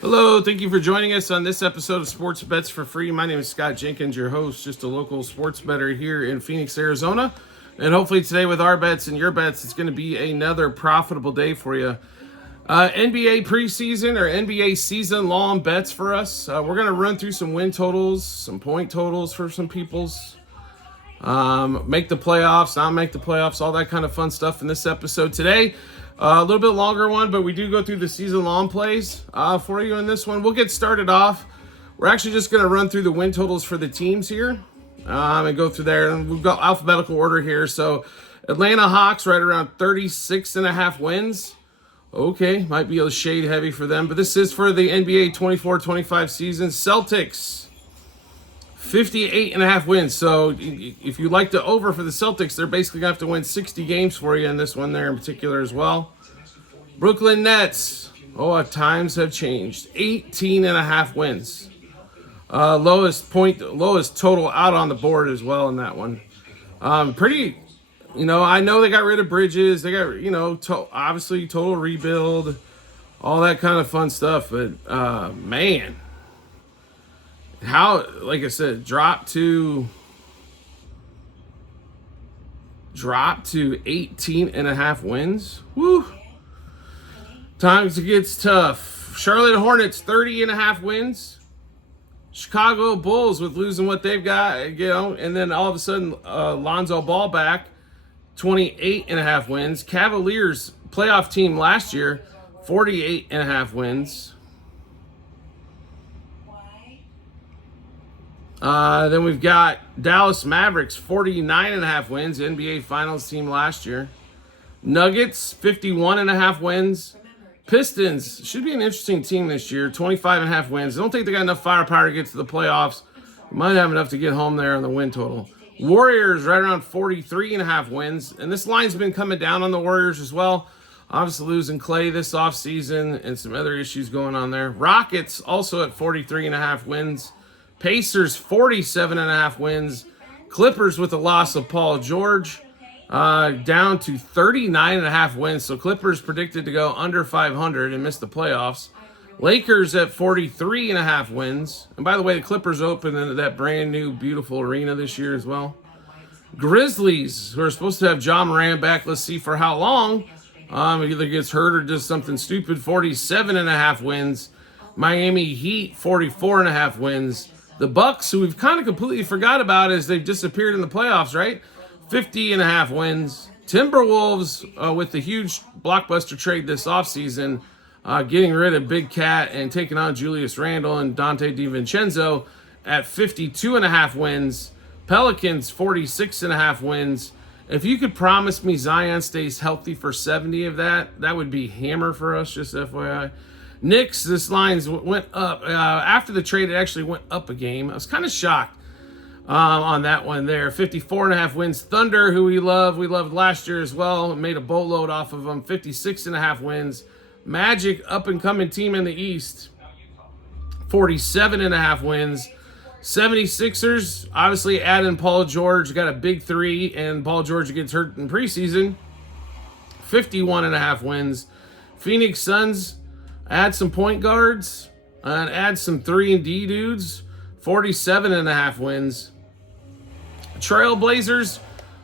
Hello, thank you for joining us on this episode of Sports Bets for Free. My name is Scott Jenkins, your host, just a local sports bettor here in Phoenix, Arizona. And hopefully today with our bets and your bets, it's going to be another profitable day for you. NBA preseason or NBA season-long bets for us. We're going to run through some win totals, some point totals for some people's. Make the playoffs, not make the playoffs, all that kind of fun stuff in this episode today. A little bit longer one, but we do go through the season-long plays for you in this one. We'll get started off. We're actually just going to run through the win totals for the teams here and go through there. And we've got alphabetical order here. So Atlanta Hawks right around 36.5 wins. Okay, might be a shade heavy for them, but this is for the NBA 24-25 season. Celtics, 58.5 wins. So if you like the over for the Celtics, they're basically going to have to win 60 games for you in this one there in particular as well. Brooklyn Nets, times have changed. 18.5 wins. Lowest total out on the board as well in that one. I know they got rid of Bridges. They got, obviously total rebuild, all that kind of fun stuff. But, man, how, like I said, drop to 18.5 wins. Woo. Times it gets tough. Charlotte Hornets, 30.5 wins. Chicago Bulls with losing what they've got, and then all of a sudden, Lonzo Ball back, 28.5 wins. Cavaliers, playoff team last year, 48.5 wins. Then we've got Dallas Mavericks, 49.5 wins, NBA Finals team last year. Nuggets, 51.5 wins. Pistons, should be an interesting team this year, 25.5 wins. I don't think they got enough firepower to get to the playoffs. Might have enough to get home there on the win total. Warriors, right around 43.5 wins. And this line's been coming down on the Warriors as well. Obviously losing Clay this offseason and some other issues going on there. Rockets, also at 43.5 wins. Pacers, 47.5 wins. Clippers with the loss of Paul George, down to 39.5 wins. So Clippers predicted to go under 500 and miss the playoffs. Lakers at 43.5 wins. And by the way, the Clippers open into that brand new beautiful arena this year as well. Grizzlies, who are supposed to have Ja Morant back, let's see for how long. Either gets hurt or does something stupid. 47.5 wins. Miami Heat, 44.5 wins. The Bucks, who we've kind of completely forgot about as they've disappeared in the playoffs, right? 50.5 wins. Timberwolves, with the huge blockbuster trade this offseason, getting rid of Big Cat and taking on Julius Randle and Dante DiVincenzo at 52.5 wins. Pelicans, 46.5 wins. If you could promise me Zion stays healthy for 70 of that, that would be hammer for us, just FYI. Knicks, this line went up. After the trade, it actually went up a game. I was kind of shocked on that one there. 54.5 wins. Thunder, who we loved last year as well, made a boatload off of them. 56.5 wins. Magic, up-and-coming team in the East, 47.5 wins. 76ers, obviously adding Paul George, got a big three, and Paul George gets hurt in preseason. 51.5 wins. Phoenix Suns, add some point guards and add some 3-and-D dudes. 47.5 wins. Trailblazers,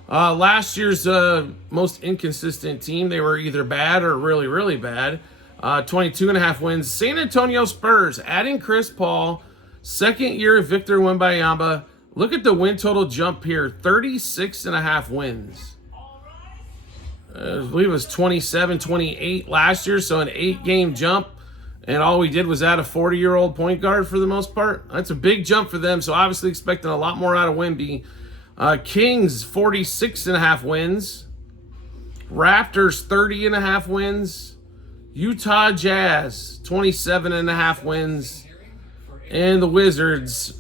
last year's most inconsistent team. They were either bad or really, really bad. 22.5 wins. San Antonio Spurs, adding Chris Paul. Second year of Victor Wembanyama. Look at the win total jump here. 36.5 wins. I believe it was 27, 28 last year, so an 8-game jump. And all we did was add a 40-year-old point guard for the most part. That's a big jump for them, so obviously expecting a lot more out of Wemby. Kings, 46.5 wins. Raptors, 30.5 wins. Utah Jazz, 27.5 wins. And the Wizards,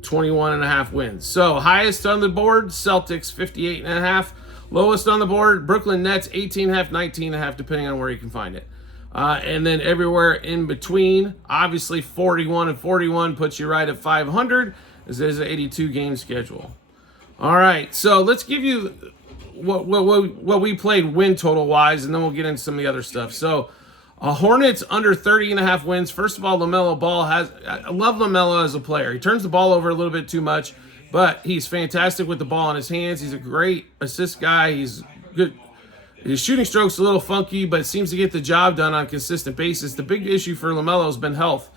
21.5 wins. So highest on the board, Celtics, 58.5. Lowest on the board, Brooklyn Nets, 18.5, 19.5, depending on where you can find it. And then everywhere in between, obviously 41 and 41 puts you right at 500, as there's an 82-game schedule. All right, so let's give you what we played win total-wise, and then we'll get into some of the other stuff. So Hornets under 30.5 wins. First of all, LaMelo Ball I love LaMelo as a player. He turns the ball over a little bit too much, but he's fantastic with the ball in his hands. He's a great assist guy. He's good. His shooting stroke's a little funky, but seems to get the job done on a consistent basis. The big issue for LaMelo has been health.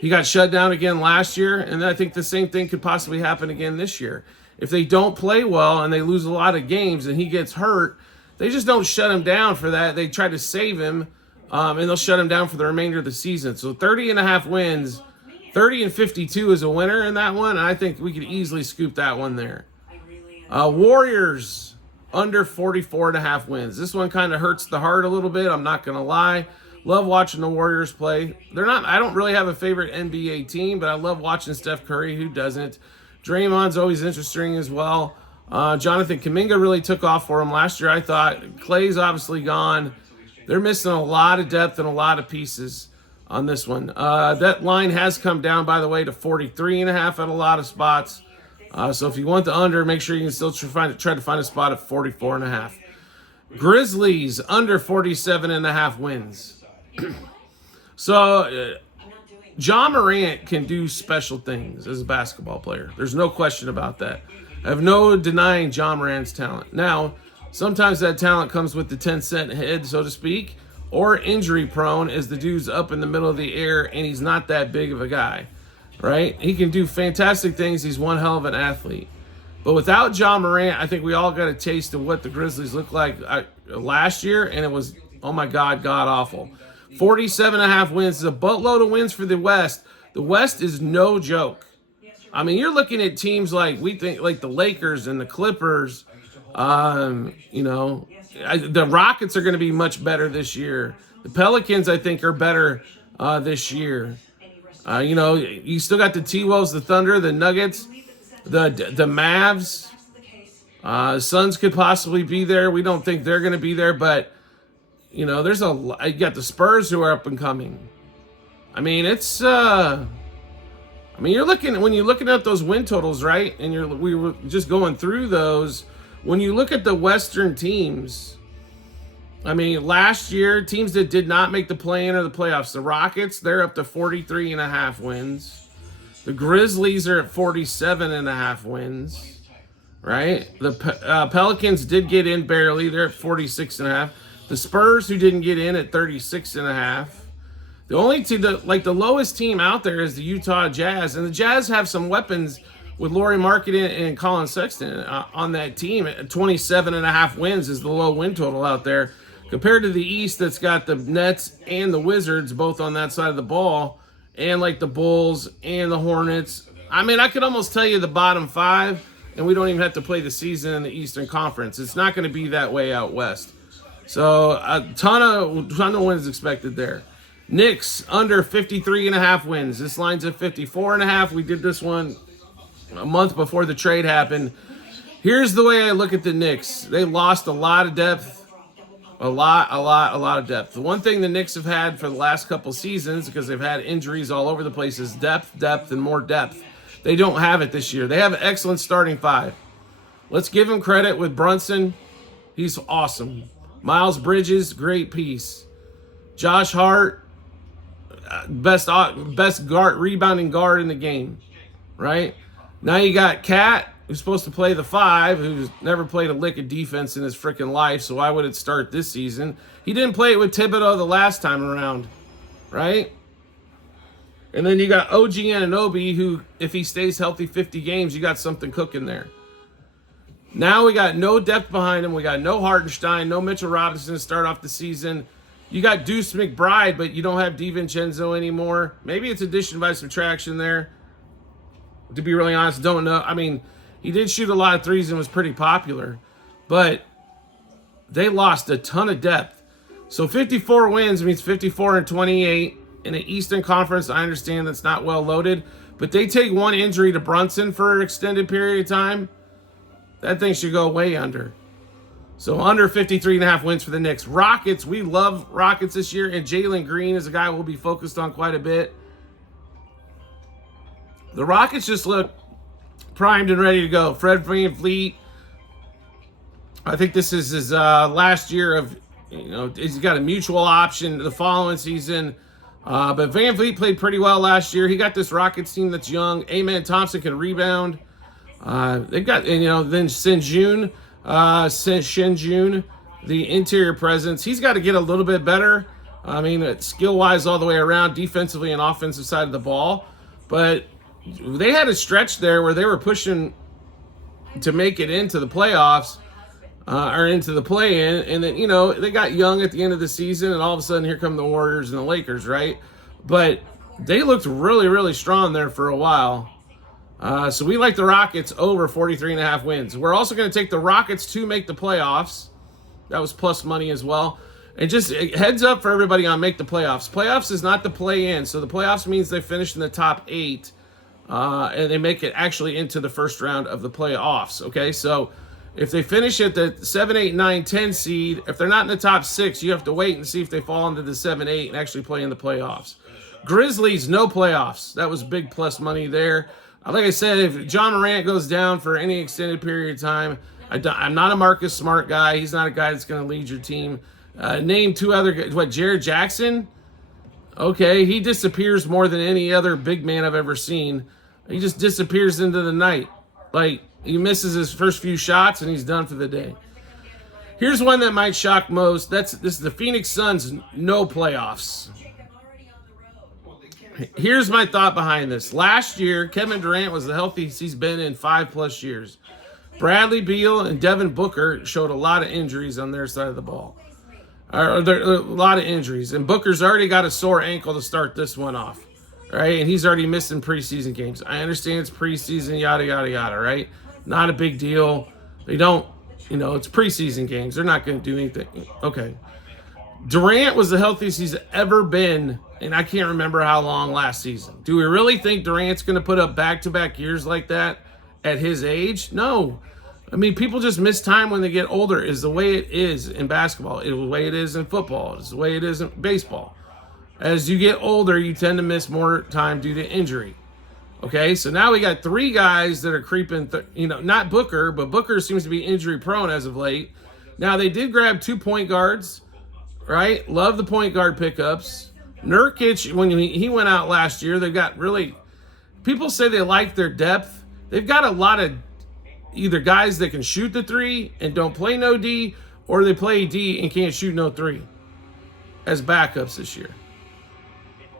He got shut down again last year, and I think the same thing could possibly happen again this year. If they don't play well and they lose a lot of games and he gets hurt, they just don't shut him down for that. They try to save him, and they'll shut him down for the remainder of the season. So 30.5 wins, 30-52 is a winner in that one, and I think we could easily scoop that one there. Warriors under 44.5 wins. This one kind of hurts the heart a little bit. I'm not going to lie. Love watching the Warriors play. I don't really have a favorite NBA team, but I love watching Steph Curry. Who doesn't? Draymond's always interesting as well. Jonathan Kuminga really took off for him last year, I thought. Clay's obviously gone. They're missing a lot of depth and a lot of pieces on this one. That line has come down, by the way, to 43.5 at a lot of spots. So if you want the under, make sure you can still try to find a spot at 44.5. Grizzlies under 47.5 wins. So Ja Morant can do special things as a basketball player. There's no question about that. I have no denying Ja Morant's talent. Now, sometimes that talent comes with the 10-cent head, so to speak, or injury prone as the dude's up in the middle of the air and he's not that big of a guy. Right? He can do fantastic things. He's one hell of an athlete. But without Ja Morant, I think we all got a taste of what the Grizzlies looked like last year, and it was, oh my God, god-awful. 47.5 wins is a boatload of wins for the West. The West is no joke. I mean, you're looking at teams like the Lakers and the Clippers. The Rockets are going to be much better this year. The Pelicans, I think, are better this year. You still got the T-Wolves, the Thunder, the Nuggets, the Mavs. Suns could possibly be there. We don't think they're going to be there, but you got the Spurs who are up and coming. I mean, you're looking at those win totals, right? And we were just going through those. When you look at the Western teams, I mean, last year, teams that did not make the play-in or the playoffs, the Rockets, they're up to 43.5 wins. The Grizzlies are at 47.5 wins, right? The Pelicans did get in barely. They're at 46.5. The Spurs, who didn't get in, at 36.5. The only team, the lowest team out there is the Utah Jazz, and the Jazz have some weapons with Lauri Markkanen and Colin Sexton on that team. At 27.5 wins is the low win total out there. Compared to the East, that's got the Nets and the Wizards both on that side of the ball, and like the Bulls and the Hornets. I mean, I could almost tell you the bottom five, and we don't even have to play the season in the Eastern Conference. It's not going to be that way out West. So a ton of wins expected there. Knicks under 53.5 wins. This line's at 54.5. We did this one a month before the trade happened. Here's the way I look at the Knicks. They lost a lot of depth. A lot of depth. The one thing the Knicks have had for the last couple seasons, because they've had injuries all over the place, is depth, and more depth. They don't have it this year. They have an excellent starting five. Let's give them credit with Brunson. He's awesome. Miles Bridges, great piece. Josh Hart, best rebounding guard in the game, right? Now you got Cat, who's supposed to play the 5, who's never played a lick of defense in his freaking life, so why would it start this season? He didn't play it with Thibodeau the last time around, right? And then you got OG Anunoby, who, if he stays healthy 50 games, you got something cooking there. Now we got no depth behind him. We got no Hartenstein, no Mitchell Robinson to start off the season. You got Deuce McBride, but you don't have DiVincenzo anymore. Maybe it's addition by subtraction there. To be really honest, don't know. I mean, he did shoot a lot of threes and was pretty popular, but they lost a ton of depth. So 54 wins means 54-28 in the Eastern Conference. I understand that's not well loaded, but they take one injury to Brunson for an extended period of time. That thing should go way under. So under 53.5 wins for the Knicks. Rockets, we love Rockets this year, and Jalen Green is a guy we'll be focused on quite a bit. The Rockets just look primed and ready to go. Fred VanVleet, I think this is his last year of he's got a mutual option the following season. But Van Vliet played pretty well last year. He got this Rockets team that's young. Amen Thompson can rebound. They've got, then Shinjun, the interior presence. He's got to get a little bit better. I mean, skill-wise all the way around, defensively and offensive side of the ball. But they had a stretch there where they were pushing to make it into the playoffs or into the play-in. And then, they got young at the end of the season, and all of a sudden here come the Warriors and the Lakers, right? But they looked really, really strong there for a while. So we like the Rockets over 43.5 wins. We're also going to take the Rockets to make the playoffs. That was plus money as well. And just heads up for everybody on make the playoffs. Playoffs is not the play-in. So the playoffs means they finish in the top 8. And they make it actually into the first round of the playoffs. Okay, so if they finish at the 7, 8, 9, 10 seed, if they're not in the top 6, you have to wait and see if they fall into the 7, 8 and actually play in the playoffs. Grizzlies, no playoffs. That was big plus money there. Like I said, if John Morant goes down for any extended period of time, I'm not a Marcus Smart guy. He's not a guy that's going to lead your team. Name 2 other guys. Jared Jackson? Okay, he disappears more than any other big man I've ever seen. He just disappears into the night. Like, he misses his first few shots and he's done for the day. Here's one that might shock most. This is the Phoenix Suns, no playoffs. Here's my thought behind this. Last year, Kevin Durant was the healthiest he's been in 5+ years. Bradley Beal and Devin Booker showed a lot of injuries on their side of the ball. A lot of injuries. And Booker's already got a sore ankle to start this one off. Right? And he's already missing preseason games. I understand it's preseason, yada, yada, yada, right? Not a big deal. They don't, it's preseason games. They're not going to do anything. Okay. Durant was the healthiest he's ever been, and I can't remember how long last season. Do we really think Durant's going to put up back-to-back years like that at his age? No. I mean, people just miss time when they get older. Is the way it is in basketball. It's the way it is in football. It's the way it is in baseball. As you get older, you tend to miss more time due to injury. Okay, so now we got 3 guys that are creeping, not Booker, but Booker seems to be injury prone as of late. Now, they did grab 2 point guards, right? Love the point guard pickups. Nurkic, when he went out last year, they've got really, people say they like their depth. They've got a lot of either guys that can shoot the 3 and don't play no D, or they play D and can't shoot no 3 as backups this year.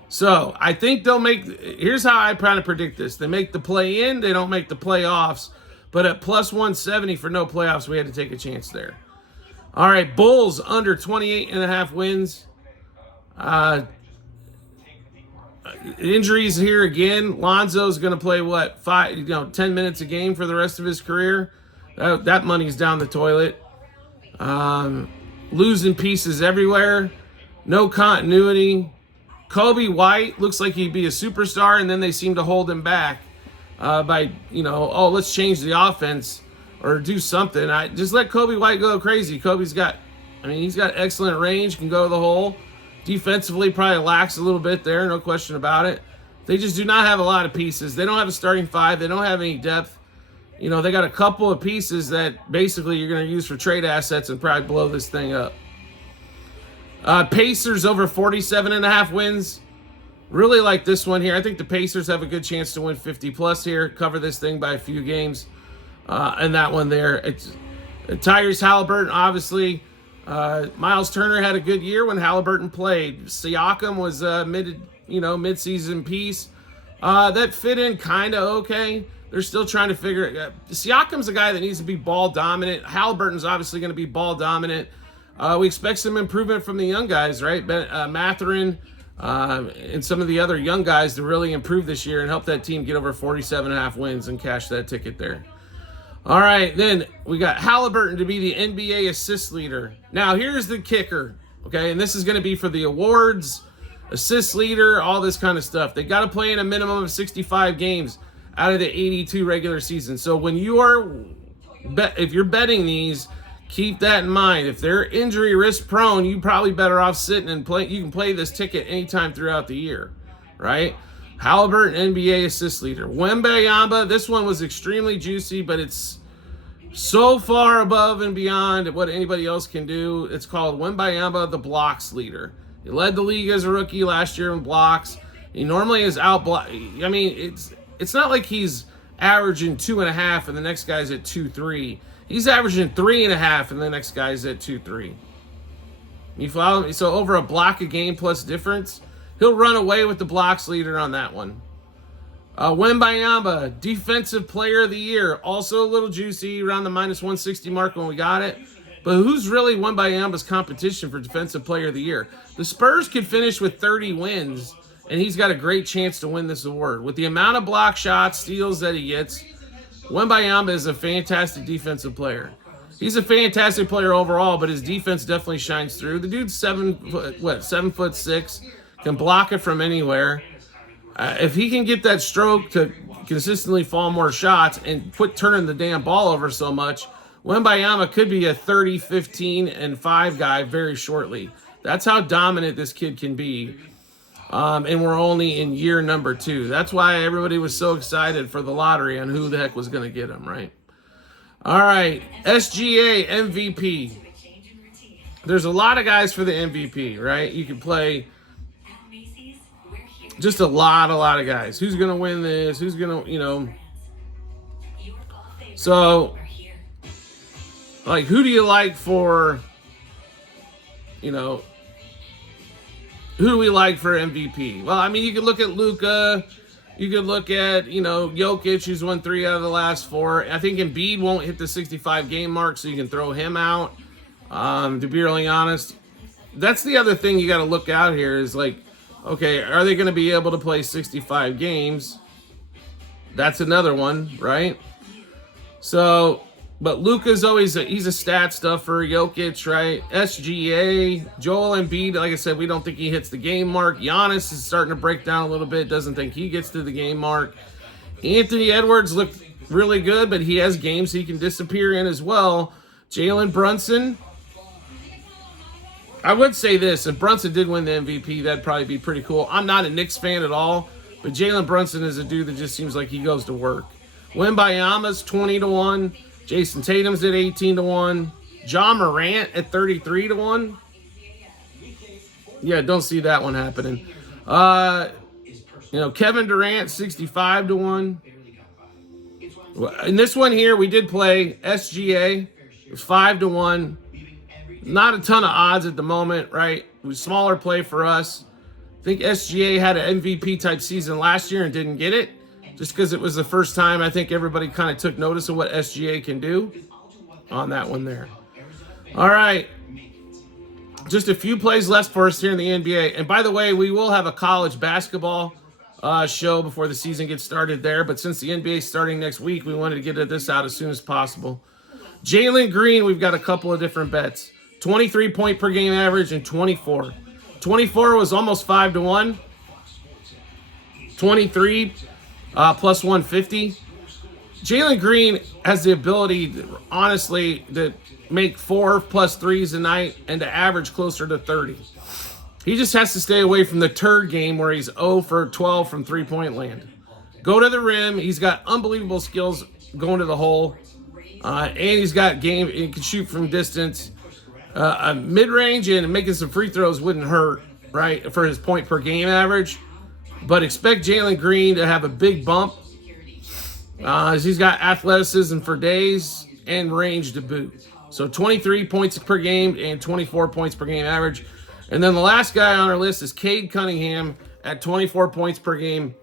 So I think they'll here's how I kind of predict this. They make the play-in, they don't make the playoffs, but at plus 170 for no playoffs, we had to take a chance there. All right, Bulls under 28.5 wins. Injuries here again. Lonzo's going to play 10 minutes a game for the rest of his career. That money's down the toilet. Losing pieces everywhere. No continuity. Kobe White looks like he'd be a superstar, and then they seem to hold him back by, let's change the offense or do something. Just let Kobe White go crazy. He's got excellent range, can go to the hole. Defensively, probably lacks a little bit there, no question about it. They just do not have a lot of pieces. They don't have a starting 5. They don't have any depth. They got a couple of pieces that basically you're going to use for trade assets and probably blow this thing up. Pacers over 47.5 wins. Really like this one here. I think the Pacers have a good chance to win 50+ here. Cover this thing by a few games. And that one there. Tyrese Halliburton, obviously. Miles Turner had a good year when Halliburton played. Siakam was a mid-season piece. That fit in kind of okay. They're still trying to figure it. Siakam's a guy that needs to be ball dominant. Halliburton's obviously going to be ball dominant. We expect some improvement from the young guys, right? Mathurin and some of the other young guys to really improve this year and help that team get over 47.5 wins and cash that ticket there. All right, then we got Halliburton to be the NBA assist leader. Now, here's the kicker, okay? And this is going to be for the awards, assist leader, all this kind of stuff. They got to play in a minimum of 65 games out of the 82 regular season. So when if you're betting these, keep that in mind. If they're injury risk prone, you're probably better off sitting and play. You can play this ticket anytime throughout the year, right? Halliburton, NBA assist leader. Wembanyama, this one was extremely juicy, but it's so far above and beyond what anybody else can do. It's called Wembanyama, the blocks leader. He led the league as a rookie last year in blocks. He normally is out block. I mean, it's not like he's averaging 2.5 and the next guy's at 2.3. He's averaging 3.5 and the next guy's at 2.3. You follow me? So over a block a game plus difference, he'll run away with the blocks leader on that one. Wembanyama, Defensive Player of the Year. Also a little juicy, around the minus 160 mark when we got it. But who's really Wembanyama's competition for Defensive Player of the Year? The Spurs could finish with 30 wins, and he's got a great chance to win this award. With the amount of block shots, steals that he gets, Wembanyama is a fantastic defensive player. He's a fantastic player overall, but his defense definitely shines through. The dude's 7'6", can block it from anywhere. If he can get that stroke to consistently fall more shots and quit turning the damn ball over so much, Wembanyama could be a 30, 15, and 5 guy very shortly. That's how dominant this kid can be. And we're only in year number 2. That's why everybody was so excited for the lottery on who the heck was going to get him, right? All right, SGA MVP. There's a lot of guys for the MVP, right? You can play just a lot of guys. Who's going to win this? Who's going to, So, like, who do you like for, who do we like for MVP? Well, I mean, you could look at Luka. You could look at, Jokic, who's won 3 out of the last 4. I think Embiid won't hit the 65 game mark, so you can throw him out. To be really honest, that's the other thing you got to look out here is like, okay, are they going to be able to play 65 games? That's another one, right? So, but Luka's always he's a stat stuffer. Jokic, right? SGA, Joel Embiid, like I said, we don't think he hits the game mark. Giannis is starting to break down a little bit. Doesn't think he gets to the game mark. Anthony Edwards looked really good, but he has games he can disappear in as well. Jalen Brunson. I would say this, if Brunson did win the MVP, that'd probably be pretty cool. I'm not a Knicks fan at all, but Jalen Brunson is a dude that just seems like he goes to work. Wembanyama's 20-1. Jason Tatum's at 18-1. Ja Morant at 33-1. Yeah, don't see that one happening. Kevin Durant 65-1. In this one here, we did play SGA. It was 5-1. Not a ton of odds at the moment, right? It was smaller play for us. I think SGA had an MVP type season last year and didn't get it. Just because it was the first time I think everybody kind of took notice of what SGA can do on that one there. All right. Just a few plays left for us here in the NBA. And by the way, we will have a college basketball show before the season gets started there. But since the NBA is starting next week, we wanted to get this out as soon as possible. Jalen Green, we've got a couple of different bets. 23 point per game average and 24. 24 was almost 5-1. 23 plus 150. Jalen Green has the ability, honestly, to make 4+ threes a night and to average closer to 30. He just has to stay away from the turd game where he's 0 for 12 from three-point land. Go to the rim. He's got unbelievable skills going to the hole. And he's got game. He can shoot from distance. Mid-range and making some free throws wouldn't hurt, right, for his point per game average. But expect Jalen Green to have a big bump. As he's got athleticism for days and range to boot. So 23 points per game and 24 points per game average. And then the last guy on our list is Cade Cunningham at 24 points per game.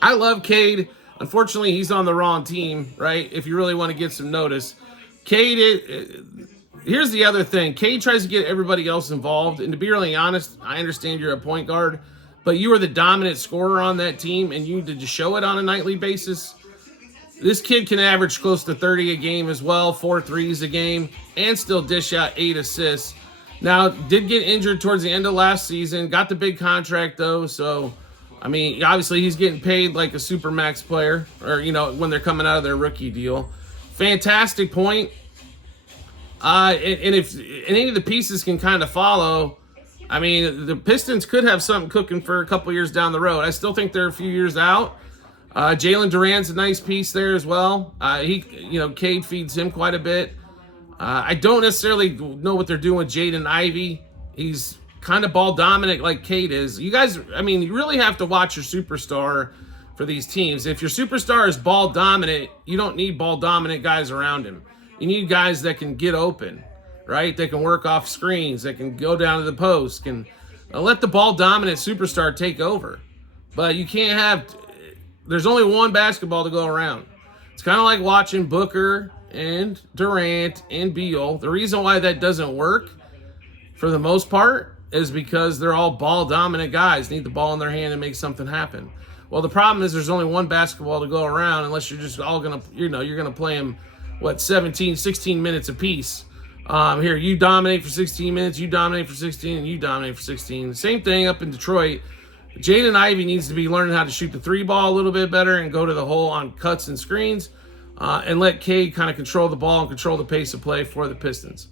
I love Cade. Unfortunately, he's on the wrong team, right? If you really want to get some notice. Cade, here's the other thing. Cade tries to get everybody else involved. And to be really honest, I understand you're a point guard, but you are the dominant scorer on that team, and you need to show it on a nightly basis. This kid can average close to 30 a game as well, 4 threes a game, and still dish out 8 assists. Now, did get injured towards the end of last season, got the big contract, though, so, I mean, obviously he's getting paid like a Supermax player, or, when they're coming out of their rookie deal. Fantastic point. And if any of the pieces can kind of follow, I mean, the Pistons could have something cooking for a couple years down the road. I still think they're a few years out. Jalen Duran's a nice piece there as well. Cade feeds him quite a bit. I don't necessarily know what they're doing with Jaden Ivey. He's kind of ball dominant like Cade is. You guys, you really have to watch your superstar for these teams. If your superstar is ball dominant, you don't need ball dominant guys around him. You need guys that can get open, right? They can work off screens, that can go down to the post, can let the ball dominant superstar take over. But you can't have, there's only one basketball to go around. It's kind of like watching Booker and Durant and Beal. The reason why that doesn't work for the most part is because they're all ball dominant guys, need the ball in their hand and make something happen. Well, the problem is there's only one basketball to go around unless you're just all going to, you're going to play them, 17, 16 minutes apiece. Here, you dominate for 16 minutes, you dominate for 16, and you dominate for 16. Same thing up in Detroit. Jaden Ivey needs to be learning how to shoot the three ball a little bit better and go to the hole on cuts and screens and let Cade kind of control the ball and control the pace of play for the Pistons.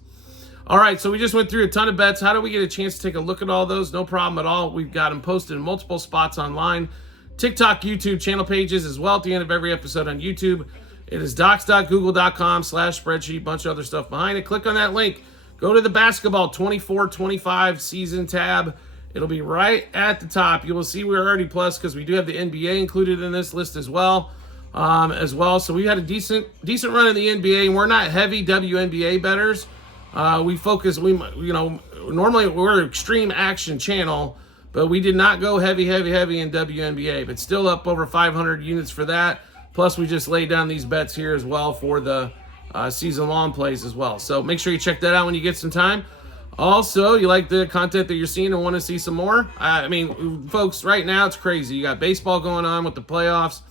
All right, so we just went through a ton of bets. How do we get a chance to take a look at all those? No problem at all. We've got them posted in multiple spots online. TikTok, YouTube channel pages as well at the end of every episode on YouTube. It is docs.google.com/spreadsheet, bunch of other stuff behind it. Click on that link. Go to the basketball 24-25 season tab. It'll be right at the top. You will see we're already plus because we do have the NBA included in this list as well. So we had a decent run in the NBA, and we're not heavy WNBA bettors. Normally we're an extreme action channel, but we did not go heavy in WNBA, but still up over 500 units for that. Plus, we just laid down these bets here as well for the season-long plays as well. So make sure you check that out when you get some time. Also, you like the content that you're seeing and want to see some more? Folks, right now it's crazy. You got baseball going on with the playoffs.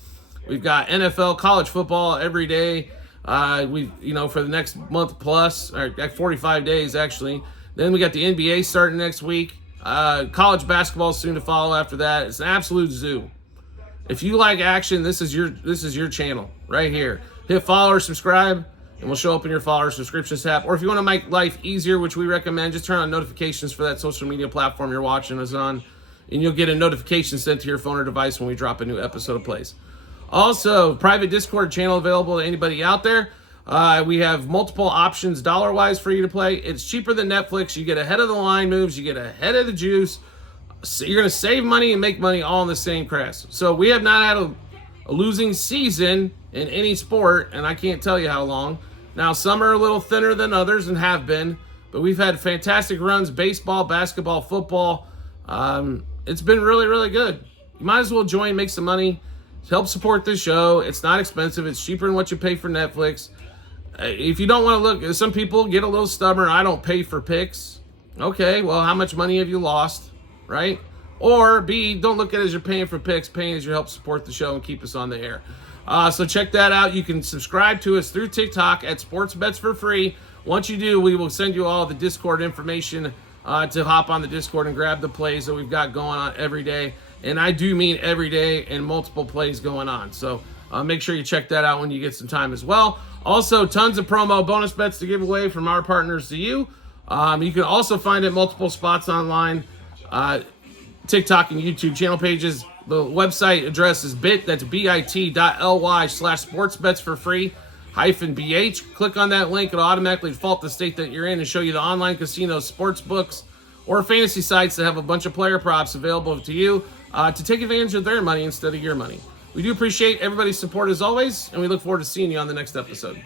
We've got NFL, college football every day. For the next month plus, or 45 days actually. Then we got the NBA starting next week. College basketball soon to follow after that. It's an absolute zoo. If you like action, this is your channel right here. Hit follow or subscribe, and we'll show up in your follow or subscriptions tab. Or if you want to make life easier, which we recommend, just turn on notifications for that social media platform you're watching us on, and you'll get a notification sent to your phone or device when we drop a new episode of Plays. Also, private Discord channel available to anybody out there. We have multiple options dollar-wise for you to play. It's cheaper than Netflix. You get ahead of the line moves. You get ahead of the juice. So you're going to save money and make money all in the same crash. So we have not had a losing season in any sport, and I can't tell you how long. Now, some are a little thinner than others and have been, but we've had fantastic runs, baseball, basketball, football. It's been really, really good. You might as well join, make some money, help support this show. It's not expensive. It's cheaper than what you pay for Netflix. If you don't want to look, some people get a little stubborn. I don't pay for picks. Okay, well, how much money have you lost, right? Or B, don't look at it as you're paying for picks. Paying as you help support the show and keep us on the air. So check that out. You can subscribe to us through TikTok at Sports Bets for free. Once you do, we will send you all the Discord information to hop on the Discord and grab the plays that we've got going on every day. And I do mean every day, and multiple plays going on. So make sure you check that out when you get some time as well. Also, tons of promo bonus bets to give away from our partners to you. You can also find it multiple spots online, TikTok and YouTube channel pages. The website address is bit.ly/sportsbetsforfree -BH. Click on that link. It'll automatically default the state that you're in and show you the online casinos, sports books, or fantasy sites that have a bunch of player props available to you to take advantage of their money instead of your money. We do appreciate everybody's support as always, and we look forward to seeing you on the next episode.